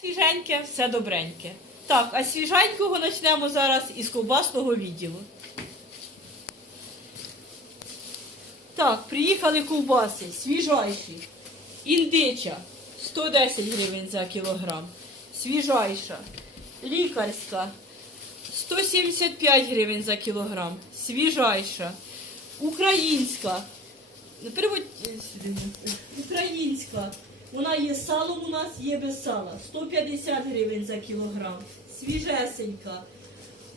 Свіженьке, все добреньке. Так, а свіженького почнемо зараз із ковбасного відділу. Так, приїхали ковбаси, свіжайші. Індича 110 гривень за кілограм. Свіжайша. Лікарська 175 гривень за кілограм. Свіжайша. Українська. Ну, е. Українська. Вона є салом у нас, є без сала. 150 гривень за кілограм. Свіжесенька.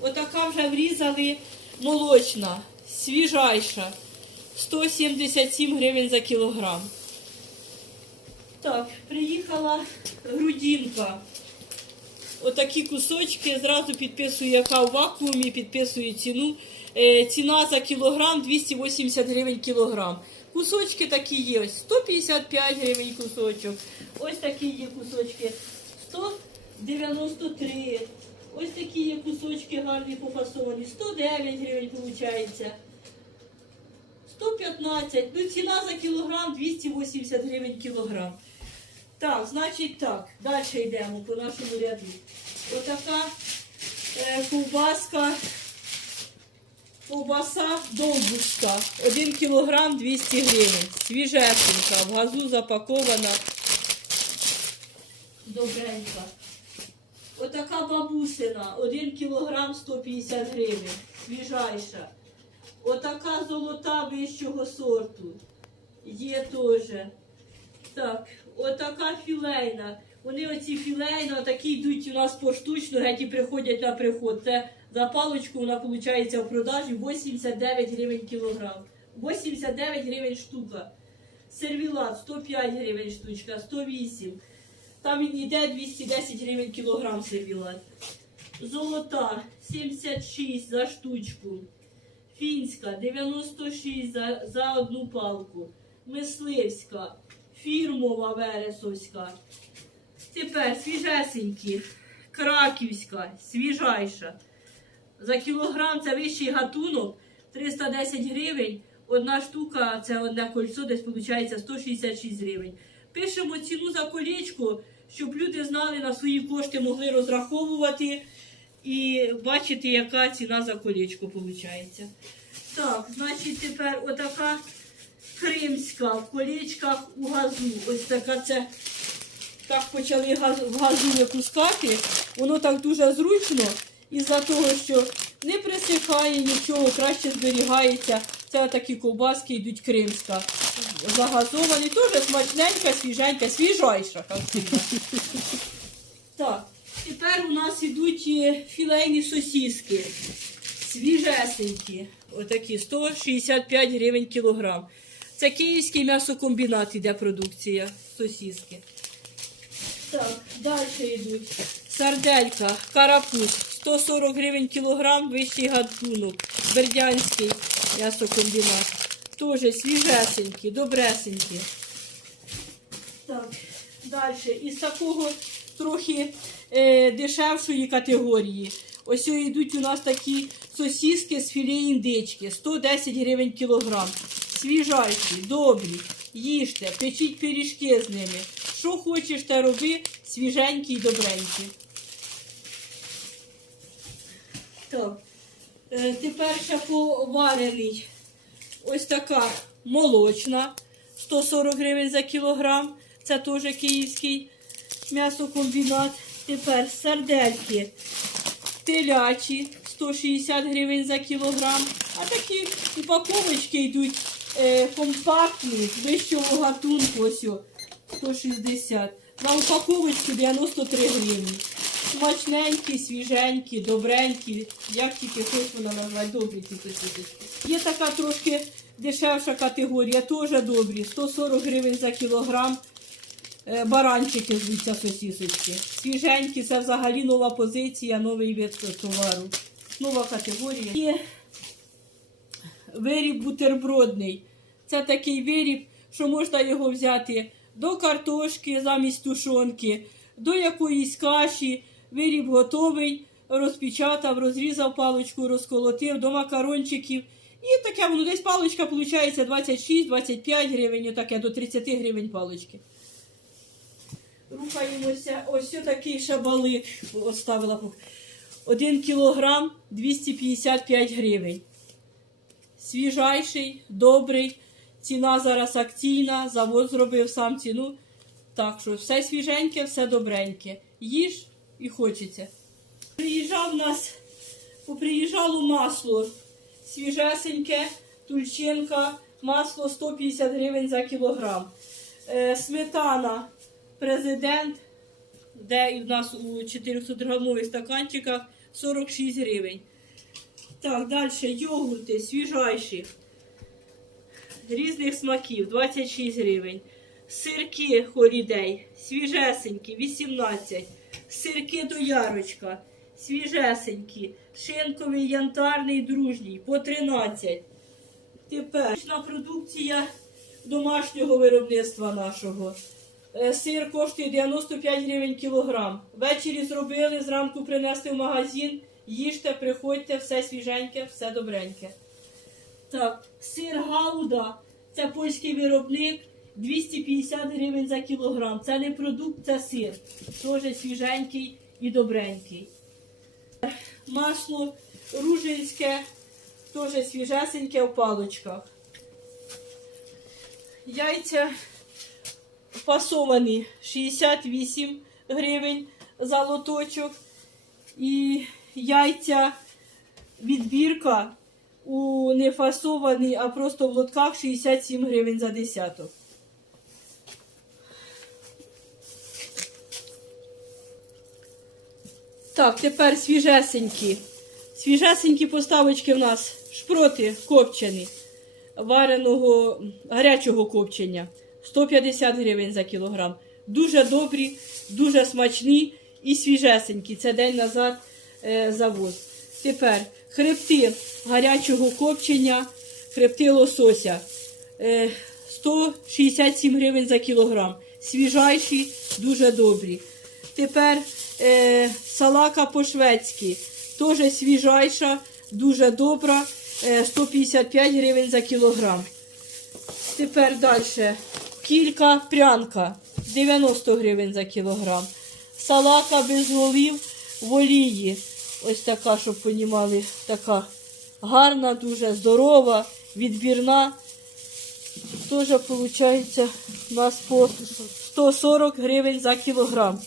Отака вже врізали молочна, свіжайша. 177 гривень за кілограм. Так, приїхала грудинка. Отакі кусочки, зразу підписую, яка в вакуумі, підписую ціну. Е, ціна за кілограм 280 гривень кілограм. Кусочки такі є, ось 155 гривень кусочок. Ось такі є кусочки 193. Ось такі є кусочки гарні пофасовані. 109 гривень виходить. 115. Ну, ціна за кілограм 280 гривень кілограм. Так, значить так, далі йдемо по нашому ряду. Отака е, ковбаска, ковбаса довбушка. 1 кілограм 200 гривень. Свіжесенька, в газу запакована. Добренька. Отака бабусина, 1 кілограм 150 гривень. Свіжайша. Отака золота вищого сорту. Є теж. Так, отака філейна. Вони оці філейна, такі йдуть у нас поштучно, геть і приходять на приход. Це за паличку вона виходить в продажі 89 гривень кілограм. 89 гривень штука. Сервілат 105 гривень штучка, 108. Там йде 210 гривень кілограм сервілат. Золота 76 за штучку. Фінська 96 за, за одну палку. Мисливська, фірмова вересовська. Тепер свіжесенькі, краківська, свіжайша. За кілограм це вищий гатунок 310 гривень. Одна штука, це одне кольцо, десь виходить 166 гривень. Пишемо ціну за колечко, щоб люди знали на свої кошти, могли розраховувати і бачити, яка ціна за колечко виходить. Так, значить, тепер отака кримська в колечках у газу. Ось така це так почали газ, в газу випускати. Воно так дуже зручно, із-за того, що не присихає нічого, краще зберігається. Це такі ковбаски йдуть кримська. Загазовані, теж смачненька, свіженька, свіжайша. Так, тепер у нас йдуть е, філейні сосіски. Свіжесенькі. Отакі 165 гривень кілограм. Це київський м'ясокомбінат іде продукція сосіски. Так, далі йдуть. Сарделька, карапуз, 140 гривень кілограм, вищий гатунок. Бердянський м'ясокомбінат. Теж свіжесенькі, добресенькі. Так, далі. Із такого трохи е, дешевшої категорії. Ось йдуть у нас такі сосіски з філе індички. 110 гривень кілограм. Свіжайші, добрі. Їжте, печіть пиріжки з ними. Що хочеш, те роби, свіженькі і добренькі. Так. Е, тепер поварений. Ось така молочна. 140 гривень за кілограм. Це теж київський м'ясокомбінат. Тепер сардельки телячі 160 гривень за кілограм. А такі упаковочки йдуть е, компактні, вищого гатунку, ось о, 160. На упаковочку 93 гривні. Смачненькі, свіженькі, добренькі, як тільки хоч вона назвати, добрі ці сосисочки. Є така трошки дешевша категорія, теж добрі, 140 гривень за кілограм. Е, Баранчики звуться сосісочки. Свіженькі, це взагалі нова позиція, новий вид товару. Нова категорія. Є виріб бутербродний. Це такий виріб, що можна його взяти до картошки замість тушонки, до якоїсь каші. Виріб готовий, розпечатав, розрізав паличку, розколотив до макарончиків. І таке воно десь паличка виходить 26-25 гривень, отаке до 30 гривень палички. Рухаємося. Ось такий шабалик оставила. Один кілограм 255 гривень. Свіжайший, добрий. Ціна зараз акційна, завод зробив сам ціну. Так що все свіженьке, все добреньке. Їж і хочеться. Приїжджав у нас, поприїжджало масло свіжесеньке, тульчинка, масло 150 гривень за кілограм. Е, сметана, президент, де і в нас у 400 грамових стаканчиках 46 гривень. Так, далі йогурти свіжайші, різних смаків 26 гривень. Сирки холідей, свіжесенькі, 18. Сирки до ярочка, свіжесенькі. Шинковий, янтарний, дружній, по 13. Тепер продукція домашнього виробництва нашого. Е, Сир коштує 95 гривень кілограм. Ввечері зробили, зранку принесли в магазин. Їжте, приходьте, все свіженьке, все добреньке. Так, сир Гауда, це польський виробник, 250 гривень за кілограм. Це не продукт, це сир. Теж свіженький і добренький. Масло ружинське, теж свіжесеньке в палочках. Яйця фасовані 68 гривень за лоточок. І яйця відбірка у не фасовані, а просто в лотках 67 гривень за десяток. Так, тепер свіжесенькі. Свіжесенькі поставочки в нас шпроти копчені, вареного гарячого копчення. 150 гривень за кілограм. Дуже добрі, дуже смачні і свіжесенькі. Це день назад е, завоз. Тепер хребти гарячого копчення, хребти лосося. Е, 167 гривень за кілограм. Свіжайші, дуже добрі. Тепер е, салака по-шведськи. Теж свіжайша, дуже добра. Е, 155 гривень за кілограм. Тепер далі. Кілька прянка 90 гривень за кілограм. Салака без голів в олії. Ось така, щоб понімали, така гарна, дуже здорова, відбірна. Теж виходить у нас по 140 гривень за кілограм.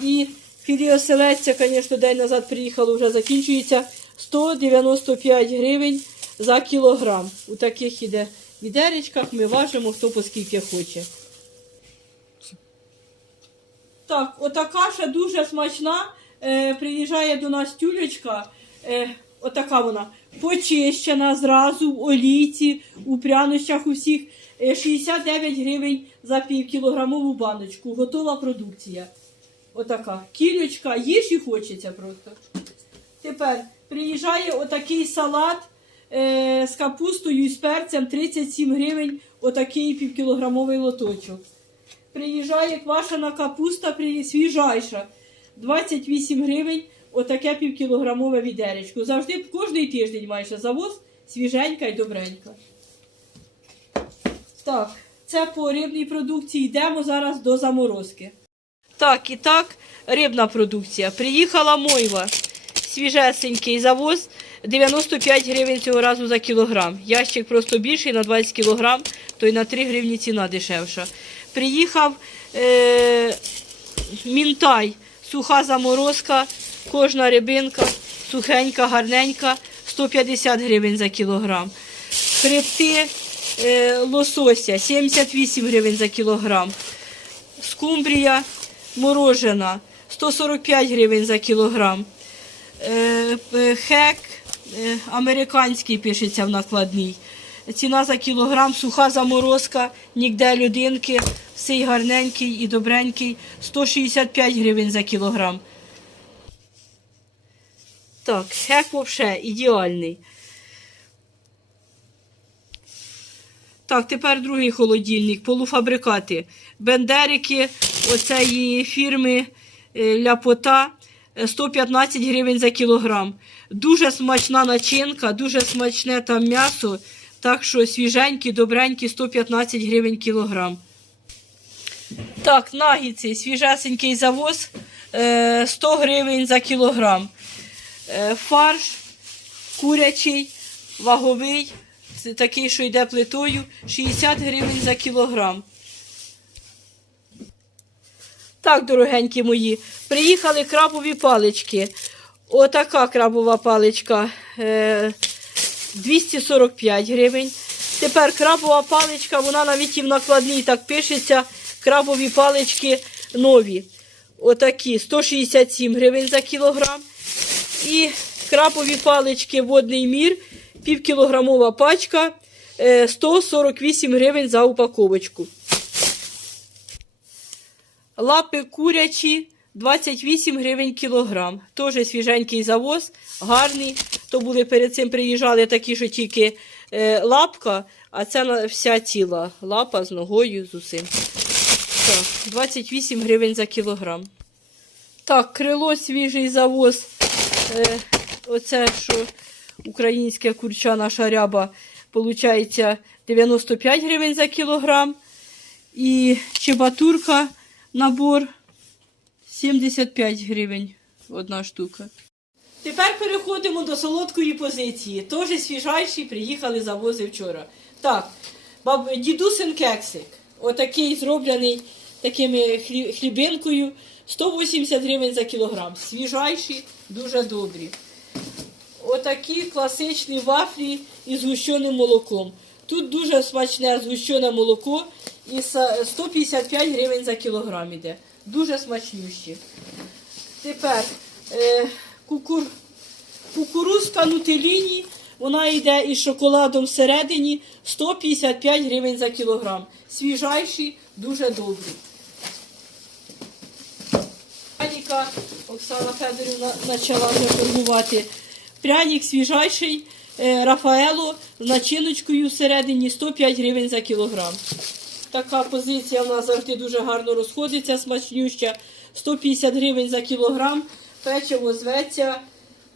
І філе оселедця, звісно, день назад приїхало, вже закінчується 195 гривень за кілограм. У таких іде відеречках ми важимо, хто по скільки хоче. Так, отака ще дуже смачна. Е, приїжджає до нас тюлечка. Е, отака вона почищена зразу в олійці, у прянощах усіх. Е, 69 гривень за півкілограмову баночку. Готова продукція. Отака. Кілечка, їж і хочеться просто. Тепер приїжджає отакий салат е, з капустою і з перцем 37 гривень, отакий півкілограмовий лоточок. Приїжджає квашена капуста, свіжайша, 28 гривень, отаке півкілограмове відеречко. Завжди кожний тиждень майже завоз свіженька і добренька. Так, це по рибній продукції. Йдемо зараз до заморозки. Так, і так, рибна продукція. Приїхала мойва. Свіжесенький завоз 95 гривень цього разу за кілограм. Ящик просто більший на 20 кілограм, то й на 3 гривні ціна дешевша. Приїхав е, мінтай, суха заморозка, кожна рибинка, сухенька, гарненька, 150 гривень за кілограм. Хребти е, лосося 78 гривень за кілограм. Скумбрія морожена 145 гривень за кілограм. Е, е, Хек е, американський пишеться в накладній. Ціна за кілограм, суха заморозка, нігде людинки, всей гарненький і добренький, 165 гривень за кілограм. Так, хек взагалі ідеальний. Так, тепер другий холодильник, полуфабрикати. Бендерики оцеї фірми е, Ляпота е, 115 гривень за кілограм. Дуже смачна начинка, дуже смачне там м'ясо. Так що свіженькі, добренькі, 115 гривень кілограм. Так, нагіці, свіжесенький завоз е, 100 гривень за кілограм. Е, Фарш курячий, ваговий, такий, що йде плитою, 60 гривень за кілограм. Так, дорогенькі мої, приїхали крабові палички. Отака крабова паличка е, 245 гривень. Тепер крабова паличка, вона навіть і в накладній так пишеться. Крабові палички нові. Отакі 167 гривень за кілограм. І крабові палички водний мір, півкілограмова пачка, е, 148 гривень за упаковочку. Лапи курячі 28 гривень кілограм. Теж свіженький завоз, гарний. То були перед цим приїжджали такі, що тільки е, лапка, а це вся ціла лапа з ногою, з усім. Так, 28 гривень за кілограм. Так, крило свіжий завоз. Е, оце, що українська курча наша ряба, виходить 95 гривень за кілограм. І чебатурка набор 75 гривень одна штука. Тепер переходимо до солодкої позиції. Теж свіжайші приїхали завози вчора. Так, баб, дідусин кексик. Отакий зроблений такими хлібинкою. 180 гривень за кілограм. Свіжайші, дуже добрі. Отакі класичні вафлі із згущеним молоком. Тут дуже смачне згущене молоко і 155 гривень за кілограм іде. Дуже смачнющі. Тепер е, кукур, кукурузка нутеліні, вона йде із шоколадом всередині 155 гривень за кілограм. Свіжайші, дуже добрі. Пряника Оксана Федорівна почала вже формувати. Пряник свіжайший е, Рафаело з начиночкою всередині 105 гривень за кілограм. Така позиція в нас завжди дуже гарно розходиться, смачнюща. 150 гривень за кілограм. Печиво зветься,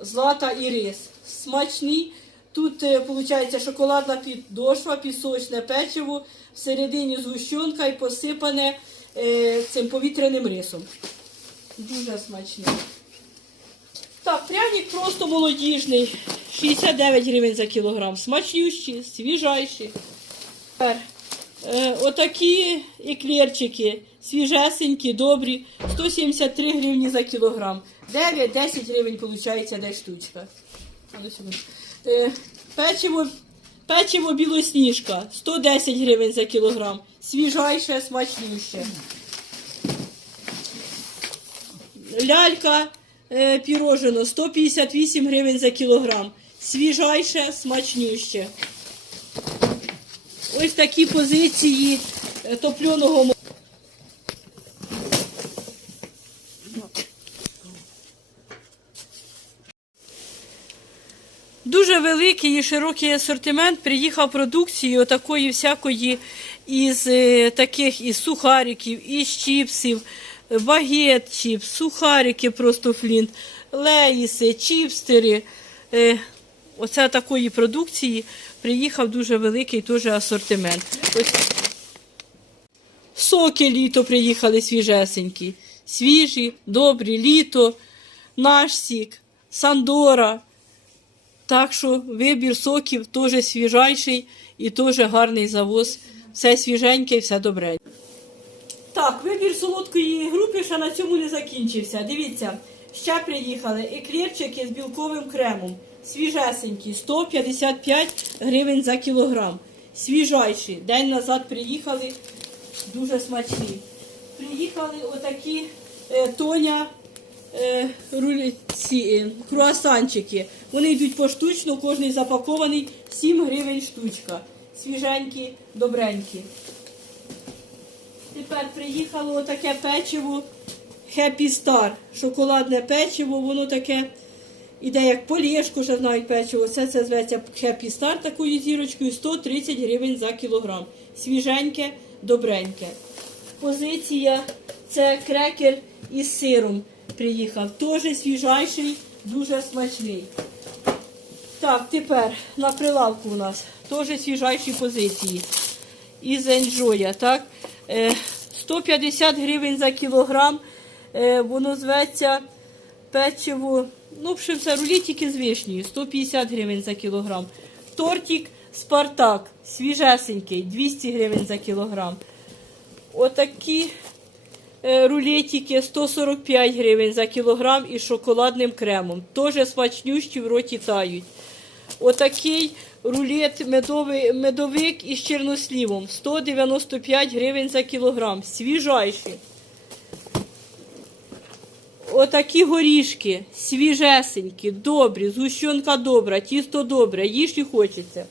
злата і рис. Смачний. Тут виходить шоколадна підошва, пісочне печиво, всередині згущенка і посипане е, цим повітряним рисом. Дуже смачний. Так, пряник просто молодіжний. 69 гривень за кілограм. Смачнющі, свіжайші. Тепер е, отакі еклерчики. Свіжесенькі, добрі. 173 гривні за кілограм. 9-10 гривень виходить десь штучка. Ну. Е, печиво, печиво білосніжка. 110 гривень за кілограм. Свіжайше, смачніше. Лялька пірожено 158 гривень за кілограм. Свіжайше, смачнюще. Ось такі позиції е, топленого мо- Дуже великий і широкий асортимент приїхав продукції отакої всякої із е, таких із сухариків, із чіпсів, е, багет сухарики просто флінт, леїси, чіпстери. Е, Оце такої продукції приїхав дуже великий теж асортимент. Соки літо приїхали свіжесенькі, свіжі, добрі, літо, наш сік, Сандора. Так що вибір соків теж свіжайший і теж гарний завоз. Все свіженьке і все добре. Так, вибір солодкої групи ще на цьому не закінчився. Дивіться, ще приїхали еклерчики з білковим кремом. Свіжесенькі, 155 гривень за кілограм. Свіжайші. День назад приїхали, дуже смачні. Приїхали отакі е, Тоня е, рулі, ці, е, круасанчики. Вони йдуть поштучно, кожний запакований 7 гривень штучка. Свіженькі, добренькі. Тепер приїхало таке печиво Happy Star. Шоколадне печиво, воно таке іде як полєшко, вже знають печиво. Це це зветься Happy Star такою зірочкою 130 гривень за кілограм. Свіженьке, добреньке. Позиція це крекер із сиром приїхав. Теж свіжайший, дуже смачний. Так, тепер на прилавку у нас теж свіжайші позиції. Із енджоя, так? Е, 150 гривень за кілограм. Е, воно зветься печиво. Ну, в общем, це рулетики з вишнею, 150 гривень за кілограм. Тортик Спартак, свіжесенький, 200 гривень за кілограм. Отакі е, рулетики 145 гривень за кілограм із шоколадним кремом. Теж смачнющі в роті тають. Отакий рулет медовий, медовик із чорнослівом 195 гривень за кілограм. Свіжайші. Отакі горішки, свіжесенькі, добрі, згущенка добра, тісто добре, їж і хочеться.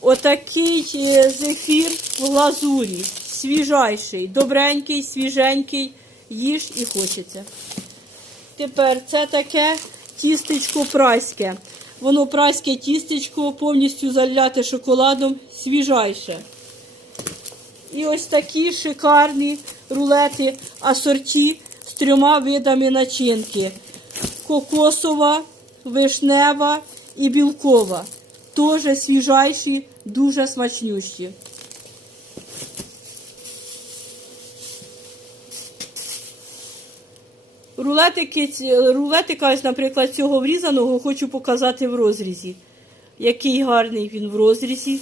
Отакий е, зефір в глазурі, свіжайший, добренький, свіженький, їж і хочеться. Тепер це таке тістечко праське. Воно праське тістечко, повністю заляте шоколадом, свіжайше. І ось такі шикарні рулети асорті з трьома видами начинки: кокосова, вишнева і білкова. Тоже свіжайші, дуже смачнющі. Рулетики, рулетика, ось, наприклад, цього врізаного хочу показати в розрізі. Який гарний він в розрізі,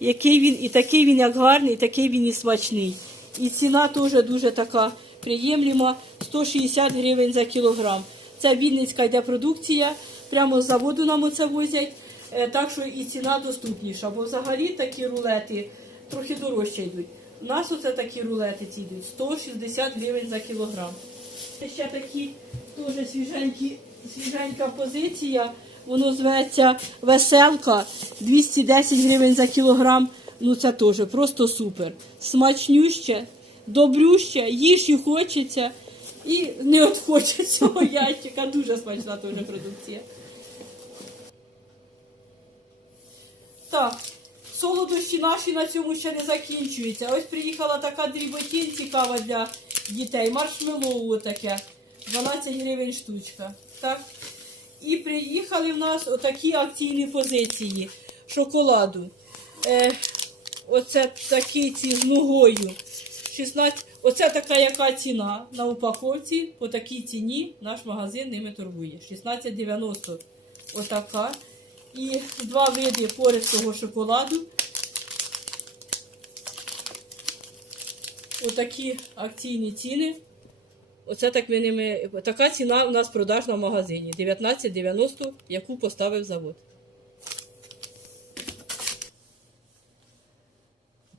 який він і такий він як гарний, і такий він і смачний. І ціна теж дуже така приємлива, 160 гривень за кілограм. Це Вінницька йде продукція, прямо з заводу нам оце возять, е, так що і ціна доступніша. Бо взагалі такі рулети трохи дорожче йдуть. У нас оце такі рулети ці йдуть 160 гривень за кілограм. Ще такі дуже свіженькі, свіженька позиція. Воно зветься веселка 210 гривень за кілограм. Ну це теж просто супер. Смачнюще, добрюще, їж і хочеться. І не от хочеться яйчика. Дуже смачна теж продукція. Так, солодощі наші на цьому ще не закінчуються. Ось приїхала така дріботінь цікава для дітей. Маршмеллоу таке. 12 гривень штучка. Так. І приїхали в нас отакі акційні позиції шоколаду. Е, оце такі ці з ногою. 16, оце така яка ціна на упаковці. По такій ціні наш магазин ними торгує. 16,90 отака. І два види пористого шоколаду. Отакі акційні ціни. Оце так ми. Така ціна у нас продажна в магазині. 19,90, яку поставив завод.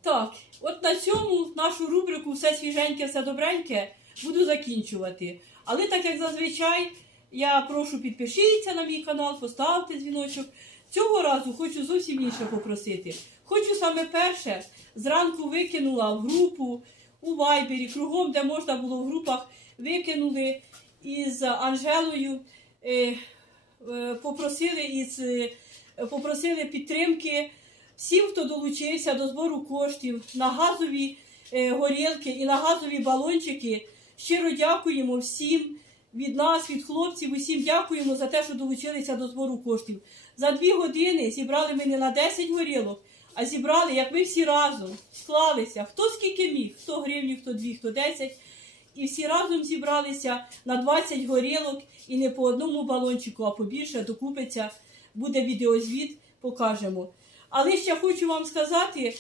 Так, от на цьому нашу рубрику все свіженьке, все добреньке буду закінчувати. Але так як зазвичай, я прошу підпишіться на мій канал, поставте дзвіночок. Цього разу хочу зовсім інше попросити. Хочу саме перше, зранку викинула в групу у Вайбері, кругом, де можна було в групах, викинули із Анжелою, е, е, попросили, із, е, попросили підтримки всім, хто долучився до збору коштів на газові горілки і на газові балончики. Щиро дякуємо всім від нас, від хлопців, усім дякуємо за те, що долучилися до збору коштів. За дві години зібрали ми не на 10 горілок, а зібрали, як ми всі разом склалися. Хто скільки міг, хто гривню, хто дві, хто 10. І всі разом зібралися на 20 горілок і не по одному балончику, а побільше докупиться. Буде відеозвіт, покажемо. Але ще хочу вам сказати,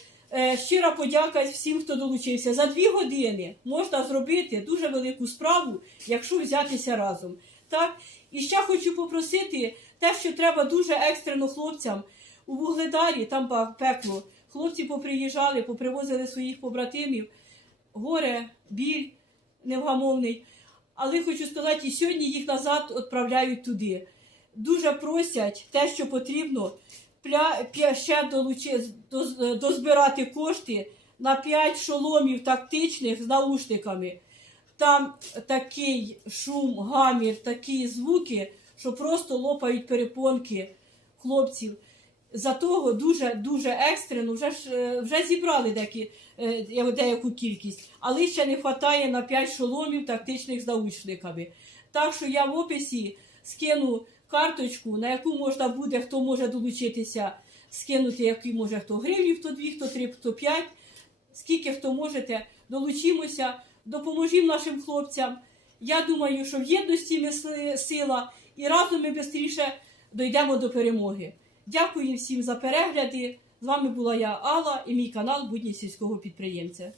щира подяка всім, хто долучився. За дві години можна зробити дуже велику справу, якщо взятися разом. Так? І ще хочу попросити те, що треба дуже екстрено хлопцям у Вугледарі, там пекло. Хлопці поприїжджали, попривозили своїх побратимів. Горе, біль невгамовний. Але хочу сказати, і сьогодні їх назад відправляють туди. Дуже просять те, що потрібно, ще долучи, доз- дозбирати кошти на 5 шоломів тактичних з наушниками. Там такий шум, гамір, такі звуки, що просто лопають перепонки хлопців. За того дуже дуже екстрено вже вже зібрали деякі, е, деяку кількість, але ще не вистачає на 5 шоломів тактичних з наушниками. Так що я в описі скину карточку, на яку можна буде, хто може долучитися, скинути, які може хто гривню, хто дві, хто три, хто п'ять. Скільки хто можете, долучимося, допоможімо нашим хлопцям. Я думаю, що в єдності ми сила і разом ми швидше дійдемо до перемоги. Дякую всім за перегляди. З вами була я Алла і мій канал Будні сільського підприємця.